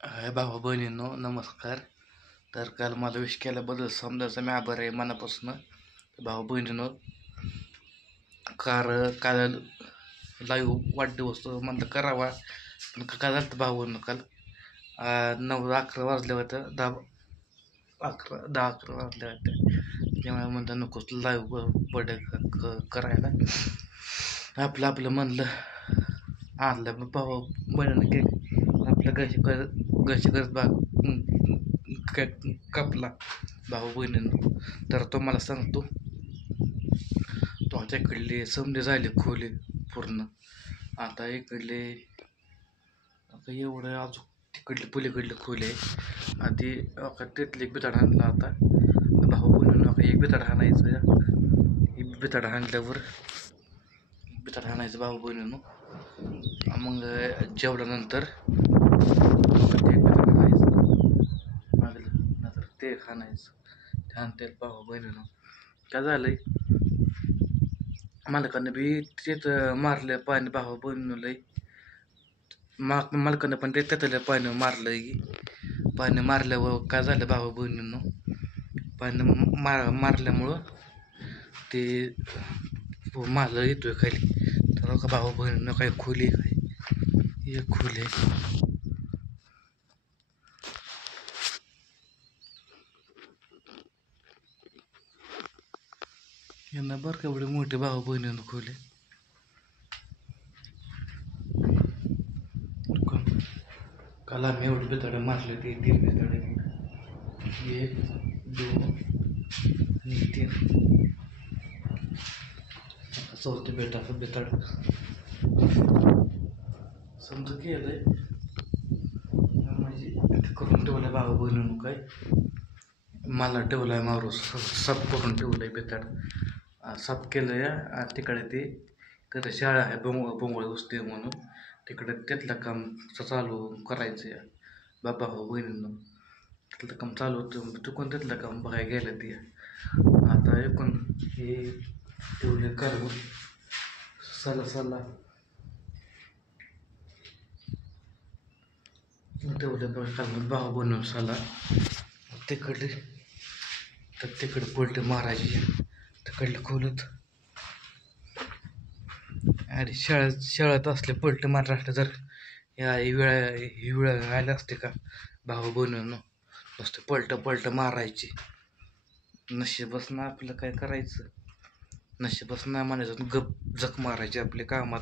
हाय भावा बहिणींनो नमस्कार. तर काल मला विश केल्याबद्दल समजायचं मी आभार आहे मनापासून. भाऊ बहिणींनो काल लाईव्ह वाढदिवस म्हणलं करावा, पण काय झालं भाऊ काल 9-11 वाजले होतं, 10-11 वाजले होते. त्यामुळे म्हणलं नकोच लाईव्ह बर्थडे करायला. आपलं म्हणलं आणलं भाऊ बहिणीनं केक आपल्या घरची गरज कापला भाऊ बहिणीनं. तर तुम्हाला सांगतो, तो आता इकडले समजे झाले खोले पूर्ण. आता इकडले आता एवढं अजून तिकडले पलीकडले खोले आहे. आधी तिथले एक बिताड आणला. आता भाऊ बहिणीनं एक बिताड हाणायचं. एक बिताड हाणल्यावर बिताड हाणायचं भाऊ बहिणीनं. मग जेवल्यानंतर ते खाणायचं ते आणते भाऊ बहिणीनं. काय झालंय मालकानं बी तेच मारलं पाणी भाऊ बहिणीनं लय. मालकानं पण ते त्यातलं पाणी मारलं की. पाणी मारल्यावर काय झालं भाऊ बहिणीनं, पाणी मारल्यामुळं ते मारलं येतोय खाली. तर का भाऊ बहिणीनं काही खोली काय एक खोली यांना बरं का एवढे मोठे भाऊ बहिणीनं खोले. काल आम्ही एवढे बिताडे मारले, ते 3 बिताडे, 1 2 आणि 3. चौथं बिताड समजा केलंय म्हणजे करून ठेवलंय भाऊ बहिणीनं. काय मला ठेवलाय मारूस साफ करून ठेवलंय बिताड. साफ केलंय. तिकडे ते कसं शाळा आहे बोंगळ उसते म्हणून तिकडे त्यातलं काम चालू करायचं आहे भाऊ बहिणीनं. त्यातलं काम चालू होतं, चुकून त्यातलं काम बघायला गेलं ते. आता एकूण हे ठेवले करून सला ठेवलं बघ भाऊ बहिणीनं सला. तिकडे पलटी मारायची तिकडलं खोलत. आणि शाळेत असले पलटी मारला असले तर ही वेळ आली असते का भाऊ बहिणीनं नुसतं पलट मारायची. नशीबच ना आपलं काय करायचं, नशीबच नाही म्हणायचं, गप जक मारायची आपल्या कामात.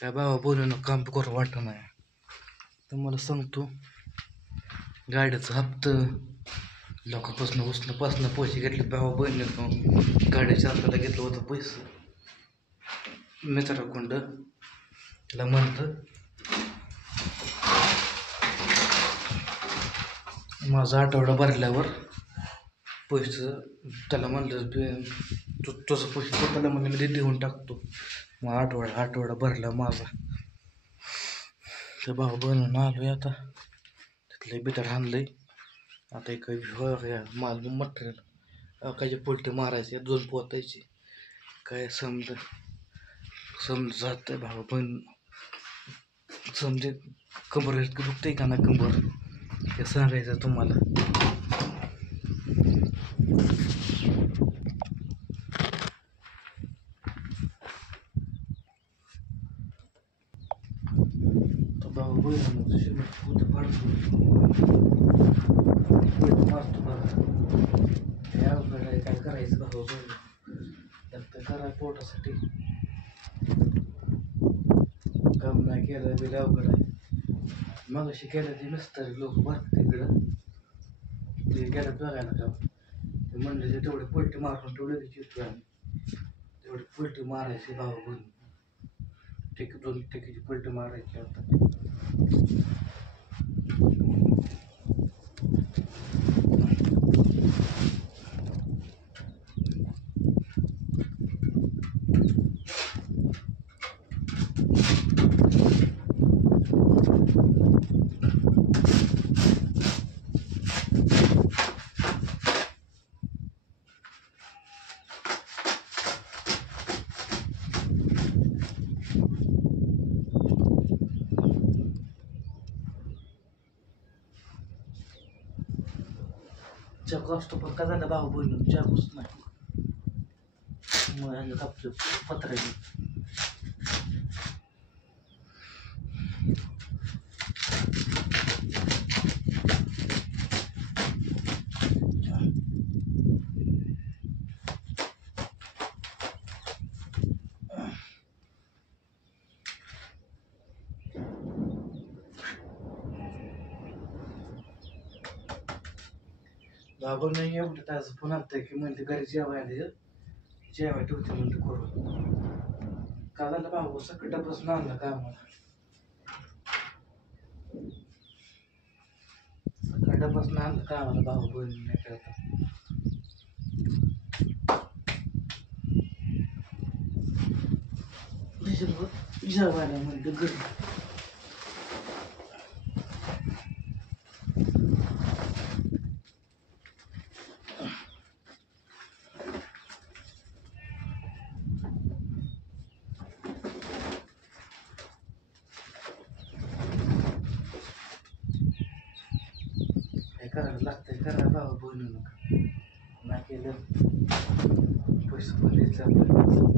काय भाऊ बहिणीनं काम करू वाटत नाही. तुम्हाला सांगतो, गाड्याचं हप्तं लोकांपासून पैसे घेतले भाऊ बहिणीनं. गाड्याच्या हप्त्याला घेतलं होतं पैसे मित्राकुंड. त्याला म्हणतं माझा आठवडा भरल्यावर पैसे, त्याला म्हणलं तुझं पैसे त्याला म्हणलं मी देऊन टाकतो. मग आठवडा भरला माझा. तर भाऊ बहिणीनं आलोय आता. तिथलं बिताड हाणलंय. आता एक माल मटेरियल काही पोलटे मारायचे, 2 पोतायचे. काय जात भाऊ बहीण समजे कंबर दुखते का ना कंबर, हे सांगायचं तुम्हाला. भाऊ बहीण मारतो बघा. काय करायचं भाऊ बहीण, तर करा पोटासाठी. काम नाही केलं बिल अवघड आहे. मग अशी केलं ते नसतं लोक भरतात तिकडं, ते गेलं बघायला काम. ते म्हणले ते तेवढे पलटी मारून ठेवले तिथे आम्ही. तेवढे पलटी मारायचे भाऊ बहीण. 2 टेकीची पलटी मारायची आता. चाकू असतो पण का झालं भाऊ बहिणी चाकूच नाही मग आपलं पत्र्याने बाबा नाही एवढं तास पुन्हा की म्हणते घरी जेवायला जेवाय ठेवते म्हणते करून का झालं बाबू सकाळपासून आणलं का आम्हाला सकाळपासून आणलं का आम्हाला भाऊ बहिणी नाही करता जेवायला म्हणते घरी करायला लागतंय करायला भाऊ बहिणी नका नाही केलं पैसे पण द्यायचं आपल्याला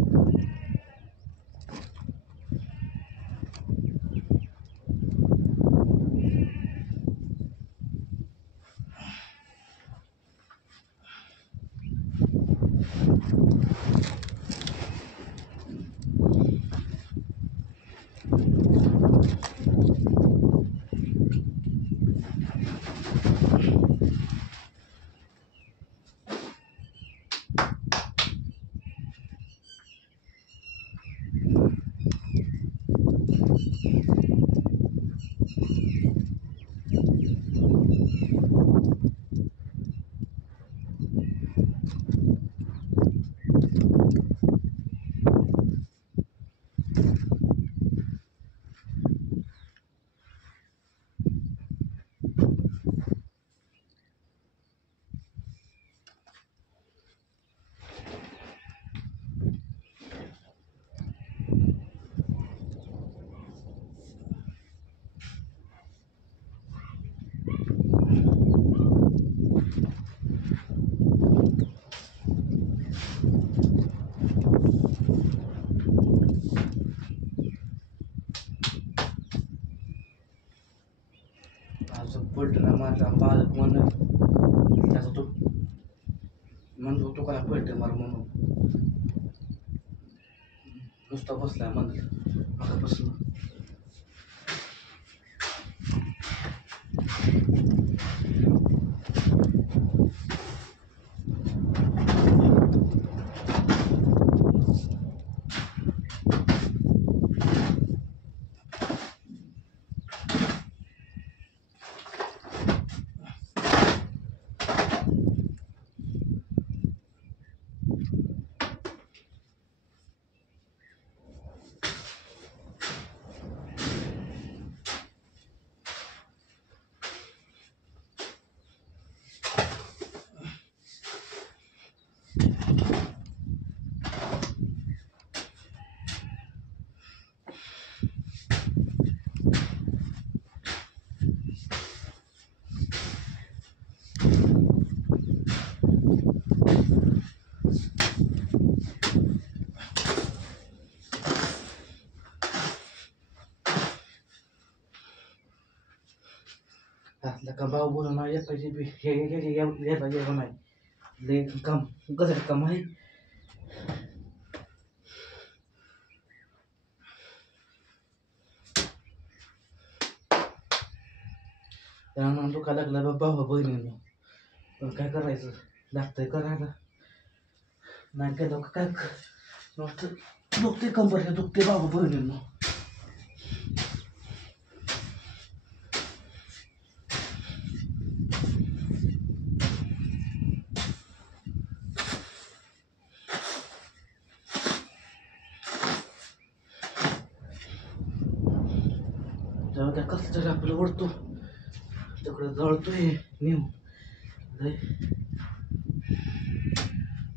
असं पलटणा माझा बालक म्हणून त्याचा तो म्हणतो तो काय पलटे मार म्हणून नुसता बसलाय म्हणत मागापासून असला का भाऊ बोलून नाही एकाची बी हे यायला गेलं नाही लय काम गजर काम आहे त्यामुळे दुखा लागला भाऊ बहिणींना पण काय करायचं लागतंय करायला नाही केलं काय नुसतं दुखते कंबर दुखते भाऊ बहिणींना जेव्हा त्या कसं तरी आपलं ओढतो तिकडं जळतोय नेऊ लय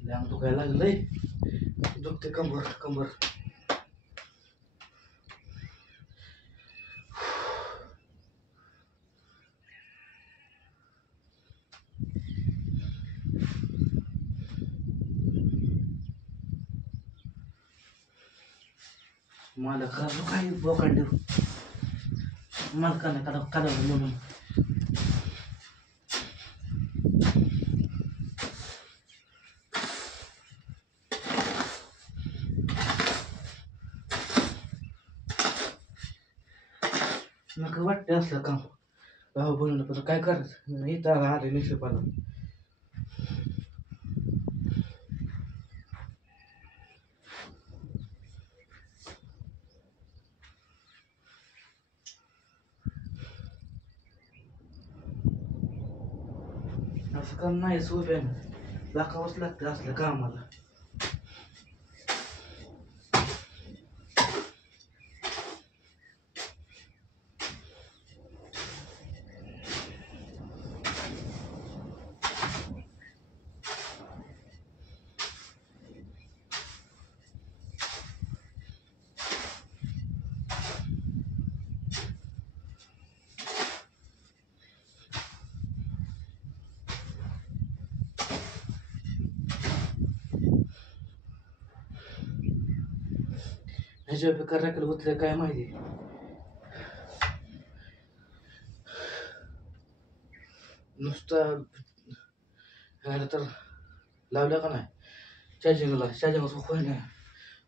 अंग दुखायला लागलंय दुखते कंबर कंबर मला कसं काही बोकांड मालकाने काढावं म्हणून नका वाटते असलं काम भाऊ बनवलं पण काय करायचं इथं आले निशेपाला असं काम नाही सोप्यानं दाखवावंच लागतं असलं कामाला ह्याच्या बेकार राखेल होतलं काय माहिती नुसतं ह्याला तर लावलं का नाही चार्जिंगला नाही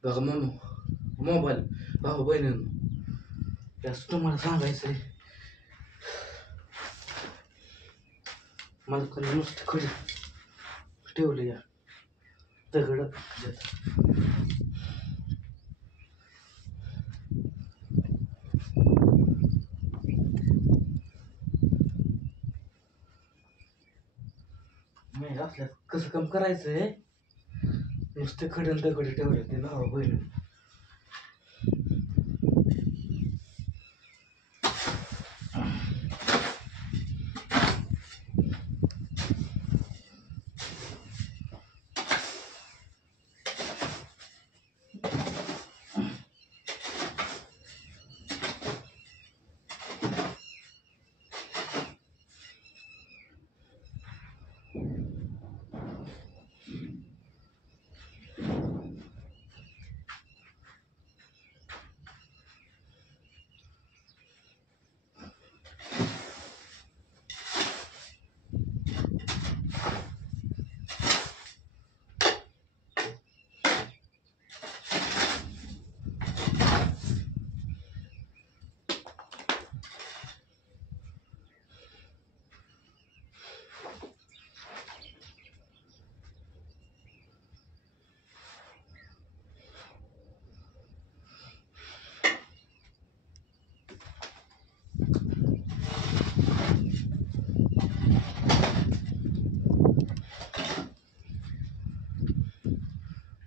बघा मोबाईल भाऊ बहिणींनो त्याच तुम्हाला सांगायचं आहे मला कधी नुसतं खडी ठेवलं या दगड नाही असल्यास कसं काम करायचंय नुसते खडन दगड ठेवले ते भावा बहिणी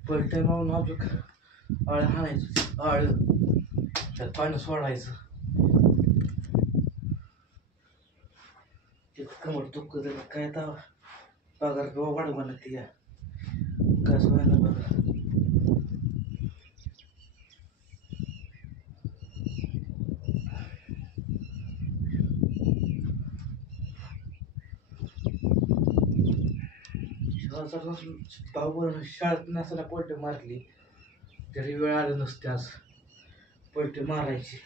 पलटे मारून अजून आळ हाणायचं आळ त्यात पाणी सोडायचं ते कमर दुःख झालं काय तर पगार वाढवा लागते या काय व्हायला बघा भाऊ शाळेत नसताना पलटे मारली तरी वेळ आली नसते आज पलटे मारायची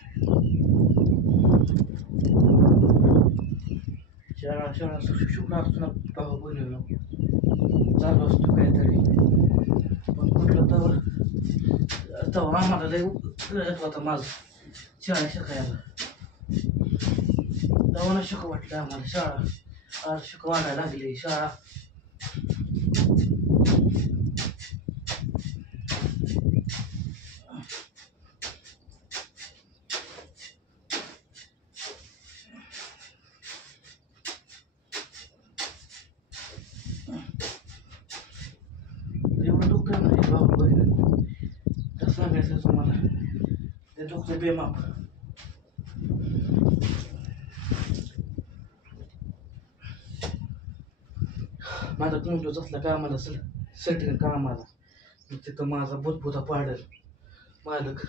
शाळा शुक्र असतो ना भाऊ बनवलं चालू असतो काहीतरी पण कुठलं तेव्हा आम्हाला लय येत होता माझं शाळा शिकायला तेव्हा ना शिकू वाटलं आम्हाला शाळा आज शिकवायला लागली शाळा एवढं दुखतं नाही भाऊ बहिणी तर सांगायचं तुम्हाला ते दुखतं बेमाप माझा कुंटूच असला कामाला सटिंग कामाला तिथं माझा बुधबुधा पाडेल मालक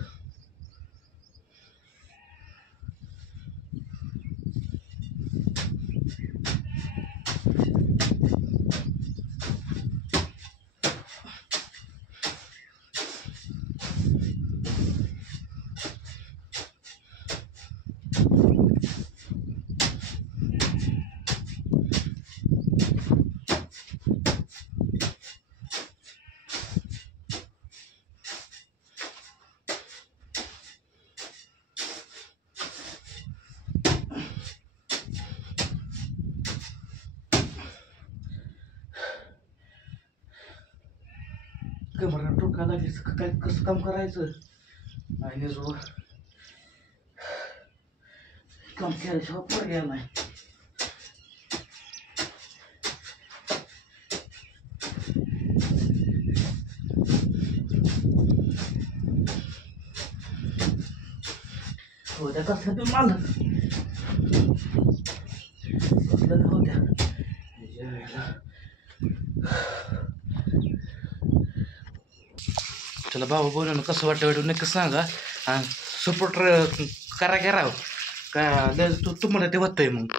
कमरा टोका लागली काय कसं काम करायचं आणि जो काम केल्याशिवाय पर्याय नाही. हो त्या कसं तुम्ही माल कसलं का होत्या चला भाऊ बोलून कसं वाटतं नक्की सांगा आणि सपोर्ट करा की राव काय तुम्हाला ते होतंय मग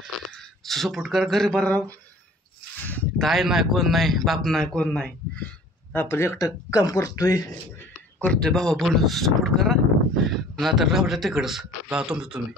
सपोर्ट करा गरीब राव ताई नाही कोण नाही बाप नाही कोण नाही आपण एकटं काम करतोय भावा बोलून सपोर्ट करा नाहीतर राहू द्या तिकडंच भाऊ तुम्ही